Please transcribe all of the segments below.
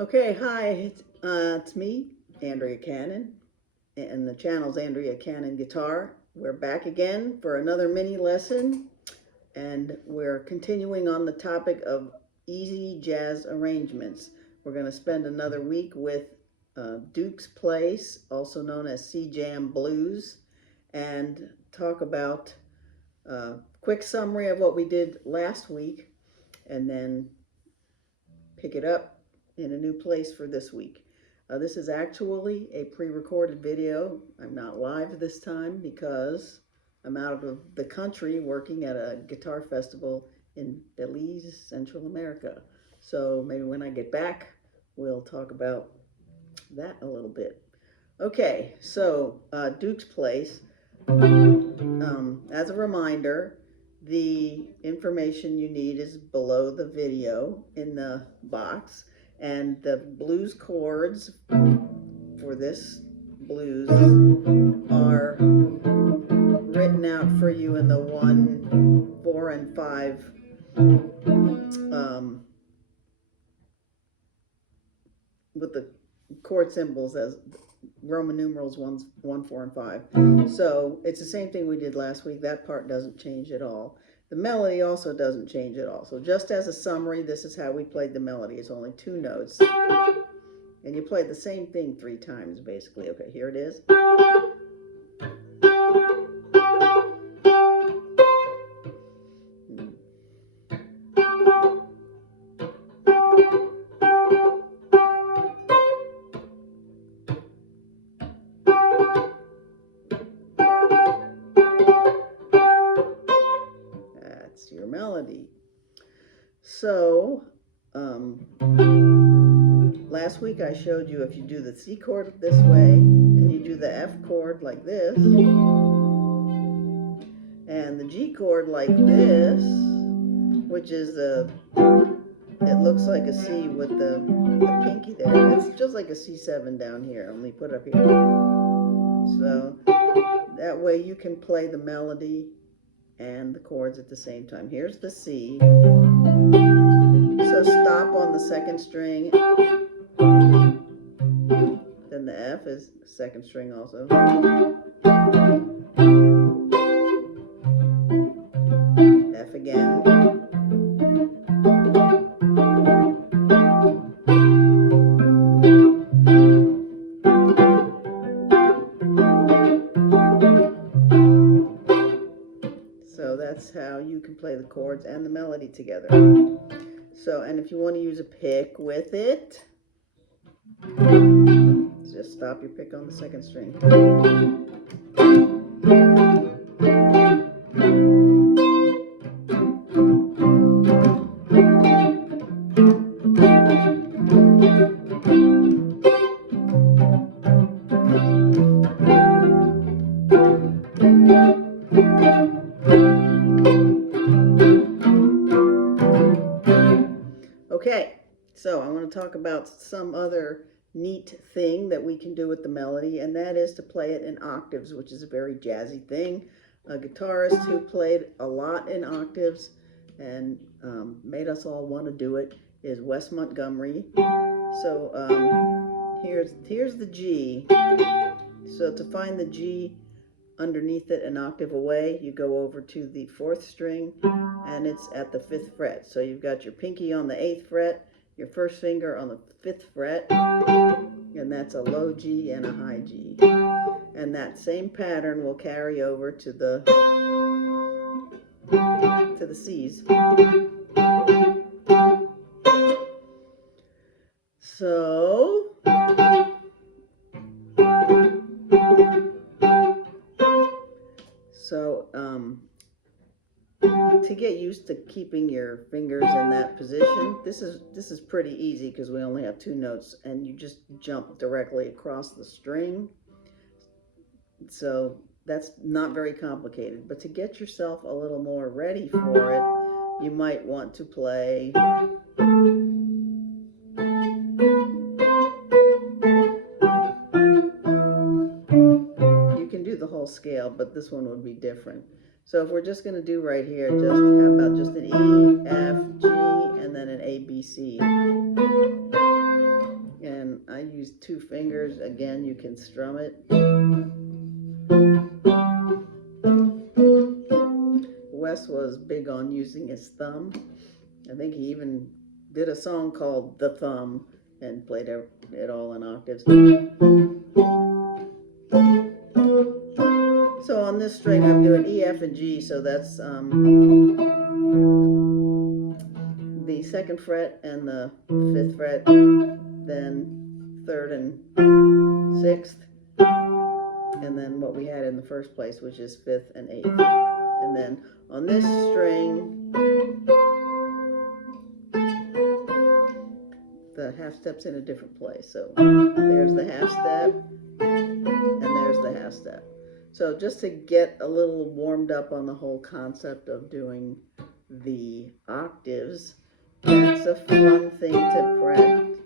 Okay, hi, it's me, Andrea Cannon, and the channel's Andrea Cannon Guitar. We're back again for another mini lesson, and we're continuing on the topic of easy jazz arrangements. We're going to spend another week with Duke's Place, also known as C Jam Blues, and talk about a quick summary of what we did last week, and then pick it up in a new place for this week. This is actually a pre-recorded video. I'm not live this time because I'm out of the country working at a guitar festival in Belize, Central America. So maybe when I get back, we'll talk about that a little bit. Okay, so Duke's Place. As a reminder, the information you need is below the video in the box. And the blues chords for this blues are written out for you in the 1, 4, and 5 with the chord symbols as Roman numerals 1, 4, and 5. So it's the same thing we did last week. That part doesn't change at all. The melody also doesn't change at all. So just as a summary, this is how we played the melody. It's only 2 notes. And you play the same thing 3 times, basically. Okay, here it is. That's your melody. So, last week I showed you if you do the C chord this way, and you do the F chord like this, and the G chord like this, which is it looks like a C with the pinky there. It's just like a C7 down here, only put up here. So that way you can play the melody and the chords at the same time. Here's the C. So stop on the 2nd string. Then the F is 2nd string also. F again. So that's how you can play the chords and the melody together. So, and if you want to use a pick with it, just stop your pick on the 2nd string. Okay, so I want to talk about some other neat thing that we can do with the melody, and that is to play it in octaves, which is a very jazzy thing. A guitarist who played a lot in octaves and made us all want to do it is Wes Montgomery. So here's the G. So to find the G underneath it, an octave away, you go over to the 4th string, and it's at the 5th fret. So you've got your pinky on the 8th fret, your 1st finger on the 5th fret, and that's a low G and a high G. And that same pattern will carry over to the C's. So to get used to keeping your fingers in that position, this is pretty easy because we only have 2 notes and you just jump directly across the string. So that's not very complicated, but to get yourself a little more ready for it, you might want to play the whole scale, but this one would be different. So if we're just going to do right here, just how about just an E, F, G, and then an A, B, C. And I use 2 fingers. Again, you can strum it. Wes was big on using his thumb. I think he even did a song called The Thumb and played it all in octaves. So on this string I'm doing E, F, and G, so that's the 2nd fret and the 5th fret, then 3rd and 6th, and then what we had in the first place, which is 5th and 8th. And then on this string, the half step's in a different place. So there's the half step, and there's the half step. So just to get a little warmed up on the whole concept of doing the octaves, that's a fun thing to practice.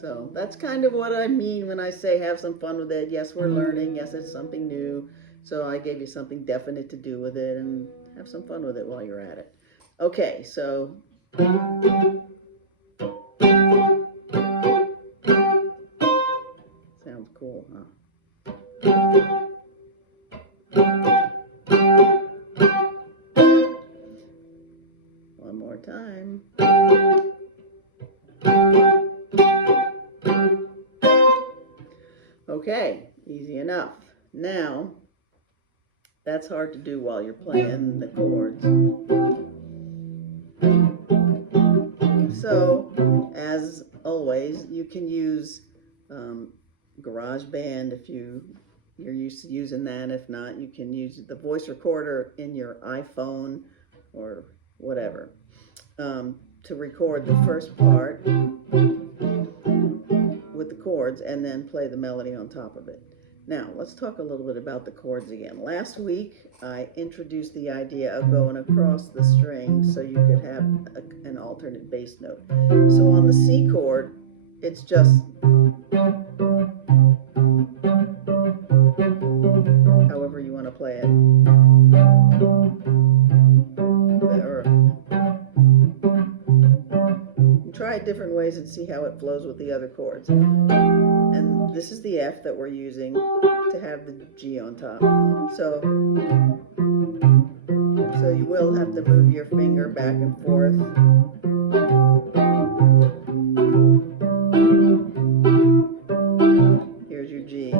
So that's kind of what I mean when I say have some fun with it. Yes, we're learning. Yes, it's something new. So I gave you something definite to do with it, and have some fun with it while you're at it. Okay, so sounds cool, huh? One more time. Okay, easy enough. Now, that's hard to do while you're playing the chords. So, as always, you can use GarageBand if you're used to using that. If not, you can use the voice recorder in your iPhone or whatever to record the first part with the chords and then play the melody on top of it. Now, let's talk a little bit about the chords again. Last week, I introduced the idea of going across the string so you could have an alternate bass note. So on the C chord, it's just however you want to play it. Or try it different ways and see how it flows with the other chords. And this is the F that we're using to have the G on top. So you will have to move your finger back and forth. Here's your G.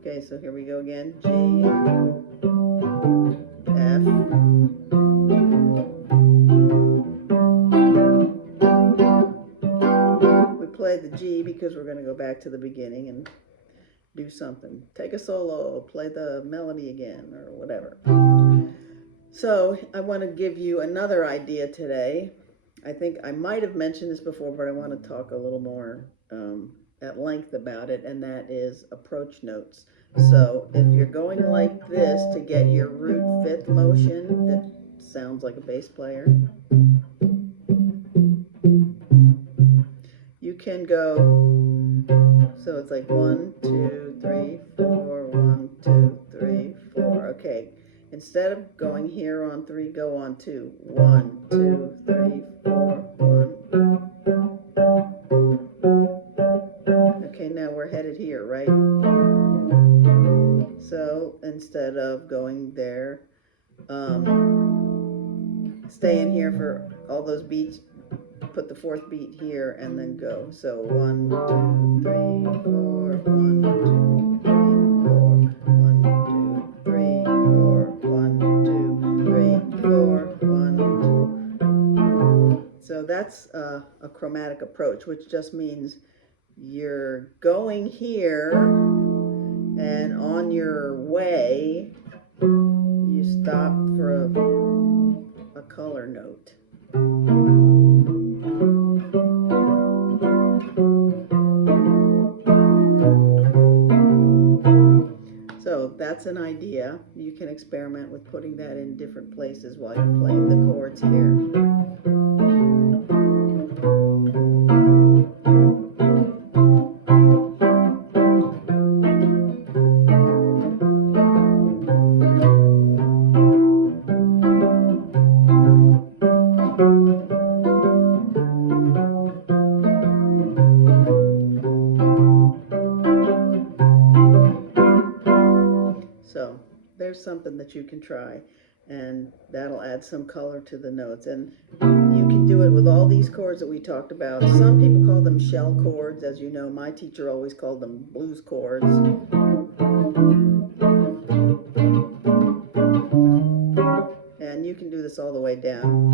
Okay, so here we go again. G, F, we play the G because we're going to go back to the beginning and do something. Take a solo, play the melody again, or whatever. So I want to give you another idea today. I think I might have mentioned this before, but I want to talk a little more at length about it, and that is approach notes. So if you're going like this to get your root 5th motion that sounds like a bass player, you can go, so it's like 1, 2, 3, 4, 1, 2, 3, 4. Okay, instead of going here on 3, go on 2. 1, 2, 3, 4, 1. Okay, now we're headed here, right? So instead of of going there. Stay in here for all those beats, put the fourth beat here, and then go. So 1, 2, 3, 4, 1, 2, 3, 4, 1, 2, 3, 4, 1, 2, 3, 4, 1, 2. So that's a chromatic approach, which just means you're going here, and on your way, you stop for a color note. So that's an idea. You can experiment with putting that in different places while you're playing the chords here. So there's something that you can try, and that'll add some color to the notes. And you can do it with all these chords that we talked about. Some people call them shell chords. As you know, my teacher always called them blues chords. And you can do this all the way down.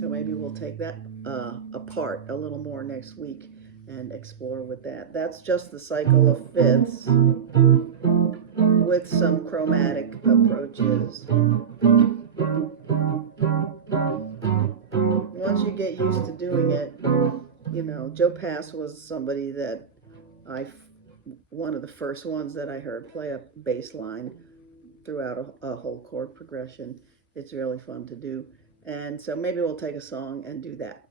So maybe we'll take that apart a little more next week and explore with that. That's just the cycle of fifths with some chromatic approaches. Once you get used to doing it, you know, Joe Pass was somebody that one of the first ones that I heard play a bass line throughout a whole chord progression. It's really fun to do. And so maybe we'll take a song and do that.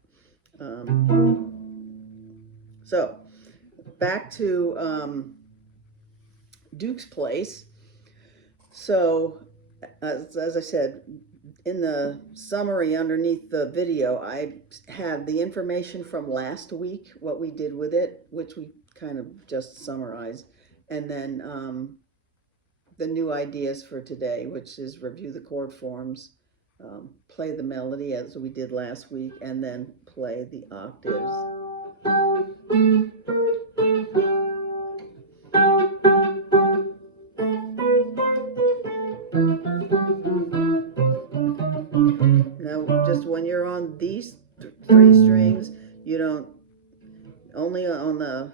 So back to Duke's place. So as I said, in the summary underneath the video, I had the information from last week, what we did with it, which we kind of just summarized, and then the new ideas for today, which is review the chord forms, play the melody as we did last week, and then play the octaves. Now, just when you're on these three strings, you don't, only on the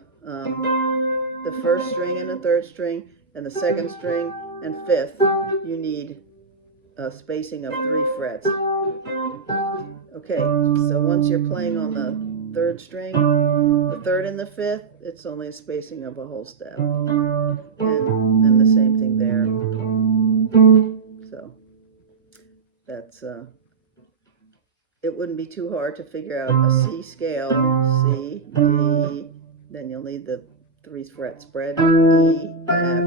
first string and the third string and the second string and fifth, you need a spacing of 3 frets. Okay, so once you're playing on the third string, the third and the fifth, it's only a spacing of a whole step. And the same thing there. So that's it wouldn't be too hard to figure out a C scale, C, D, then you'll need the 3 fret spread, E, F,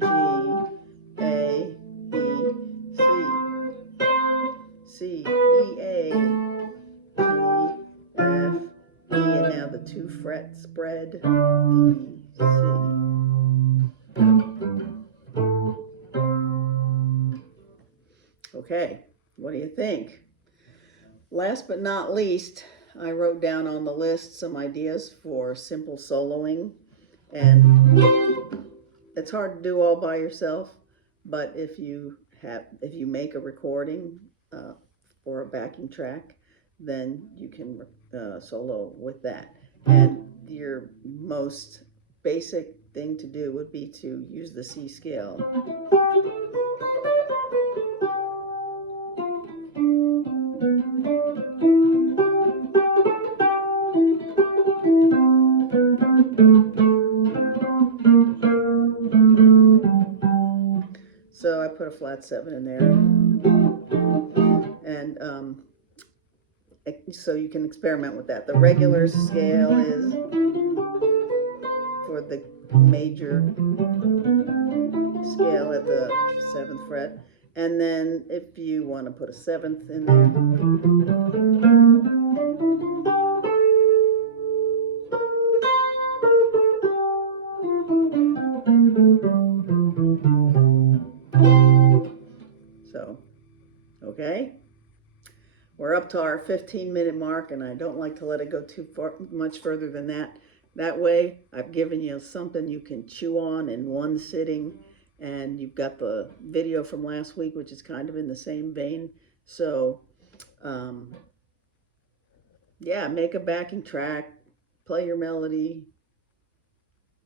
G, A, B, C, C, E, A, G, F, E, and now the 2 fret spread, D, C. Okay, what do you think? Last but not least, I wrote down on the list some ideas for simple soloing, and it's hard to do all by yourself, but if you make a recording for a backing track, then you can solo with that. And your most basic thing to do would be to use the C scale. So I put a flat 7 in there, and so you can experiment with that. The regular scale is for the major scale at the 7th fret, and then if you want to put a 7th in there, Okay? We're up to our 15-minute mark, and I don't like to let it go too much further than that. That way, I've given you something you can chew on in one sitting, and you've got the video from last week, which is kind of in the same vein. So, yeah, make a backing track, play your melody,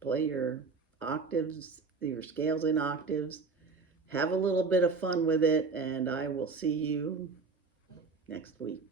play your octaves, your scales in octaves, have a little bit of fun with it, and I will see you next week.